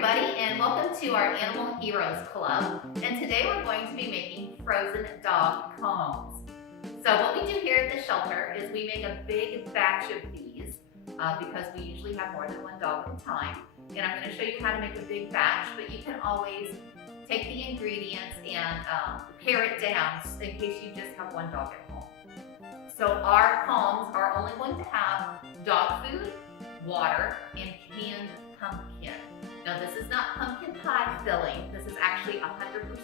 everybody, and welcome to our Animal Heroes Club. And today we're going to be making frozen dog combs. So what we do here at the shelter is we make a big batch of these because we usually have more than one dog at a time. And I'm going to show you how to make a big batch, but you can always take the ingredients and pare it down in case you just have one dog at home. So our combs are only going to have dog food, water, and canned pumpkin. Now this is not pumpkin pie filling. This is actually 100%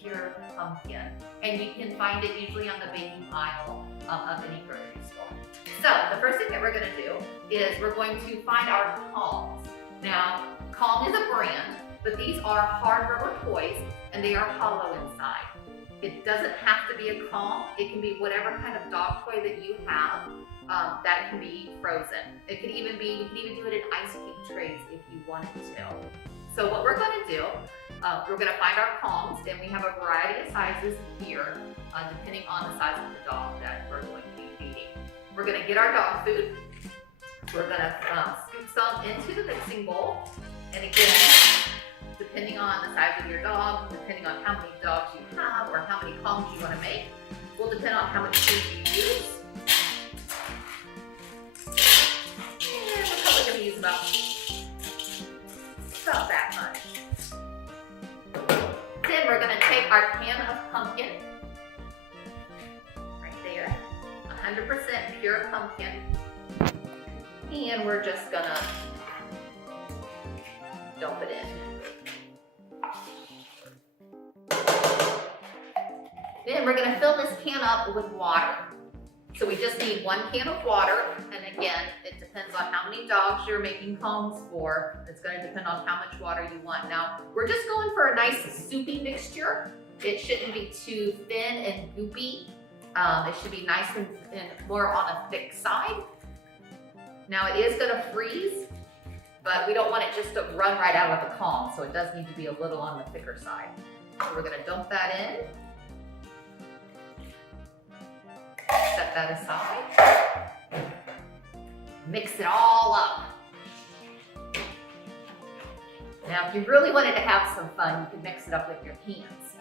pure pumpkin. And you can find it usually on the baking aisle of any grocery store. So the first thing that we're gonna do is we're going to find our Calms. Now, Calm is a brand, but these are hard rubber toys and they are hollow inside. It doesn't have to be a Calm. It can be whatever kind of dog toy that you have that can be frozen. It could even be, we can even do it in ice cube trays if you wanted to. So what we're gonna do, we're gonna find our Calms, and we have a variety of sizes here, depending on the size of the dog that we're going to be feeding. We're gonna get our dog food. We're gonna scoop some into the mixing bowl. And again, depending on the size of your dog, depending on how many dogs you have or how many Calms you wanna make, will depend on how much food you use. And we're probably gonna use about that much. Then we're gonna take our can of pumpkin, right there, 100% pure pumpkin, and we're just gonna dump it in. Then we're gonna fill this can up with water. So we just need 1 can of water, and again, it depends on how many dogs you're making Calms for. It's gonna depend on how much water you want. Now, we're just going for a nice soupy mixture. It shouldn't be too thin and goopy. It should be nice and more on a thick side. Now it is gonna freeze, but we don't want it just to run right out of the Calm, so it does need to be a little on the thicker side. So we're gonna dump that in. Set that aside. Mix it all up. Now, if you really wanted to have some fun, you could mix it up with your hands.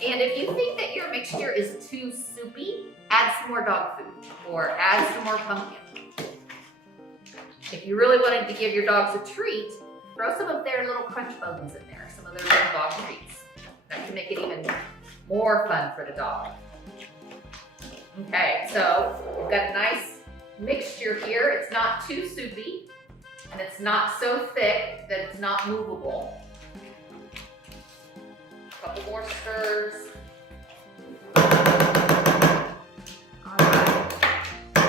And if you think that your mixture is too soupy, add some more dog food or add some more pumpkin. If you really wanted to give your dogs a treat, throw some of their little crunch bones in there, some of their little dog treats. That can make it even more fun for the dog. Okay, so we've got a nice mixture here. It's not too soupy, and it's not so thick that it's not movable. A couple more stirs. All right. I'm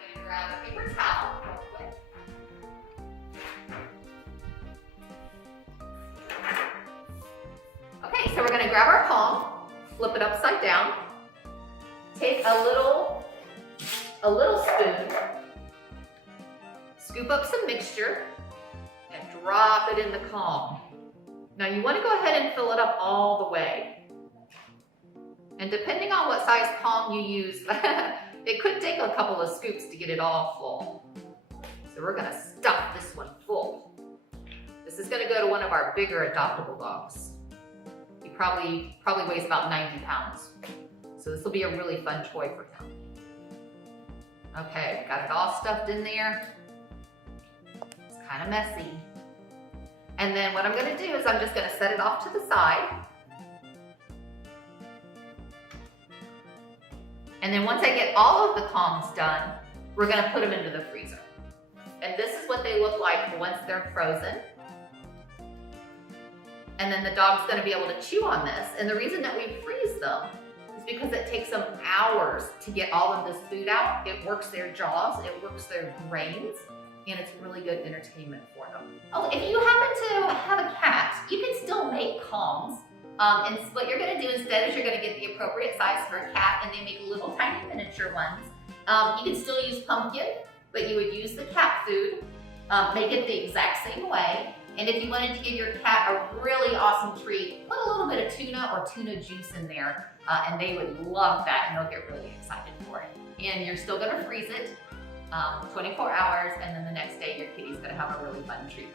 gonna grab a paper towel real quick. Okay, so we're gonna grab our palm, flip it upside down, take a little spoon, scoop up some mixture, and drop it in the Calm. Now you wanna go ahead and fill it up all the way. And depending on what size Calm you use, it could take a couple of scoops to get it all full. So we're gonna stuff this one full. This is gonna go to one of our bigger adoptable dogs. He probably weighs about 90 pounds. So this will be a really fun toy for him. Okay, got it all stuffed in there. It's kind of messy. And then what I'm gonna do is I'm just gonna set it off to the side. And then once I get all of the Calms done, we're gonna put them into the freezer. And this is what they look like once they're frozen. And then the dog's gonna be able to chew on this. And the reason that we freeze them is because it takes them hours to get all of this food out. It works their jaws, it works their brains, and it's really good entertainment for them. Oh, if you happen to have a cat, you can still make Calms. And what you're gonna do instead is you're gonna get the appropriate size for a cat, and they make little tiny miniature ones. You can still use pumpkin, but you would use the cat food, make it the exact same way. And if you wanted to give your cat a really awesome treat, put a little bit of tuna or tuna juice in there, and they would love that, and they'll get really excited for it. And you're still gonna freeze it. 24 hours, and then the next day your kitty's gonna have a really fun treat.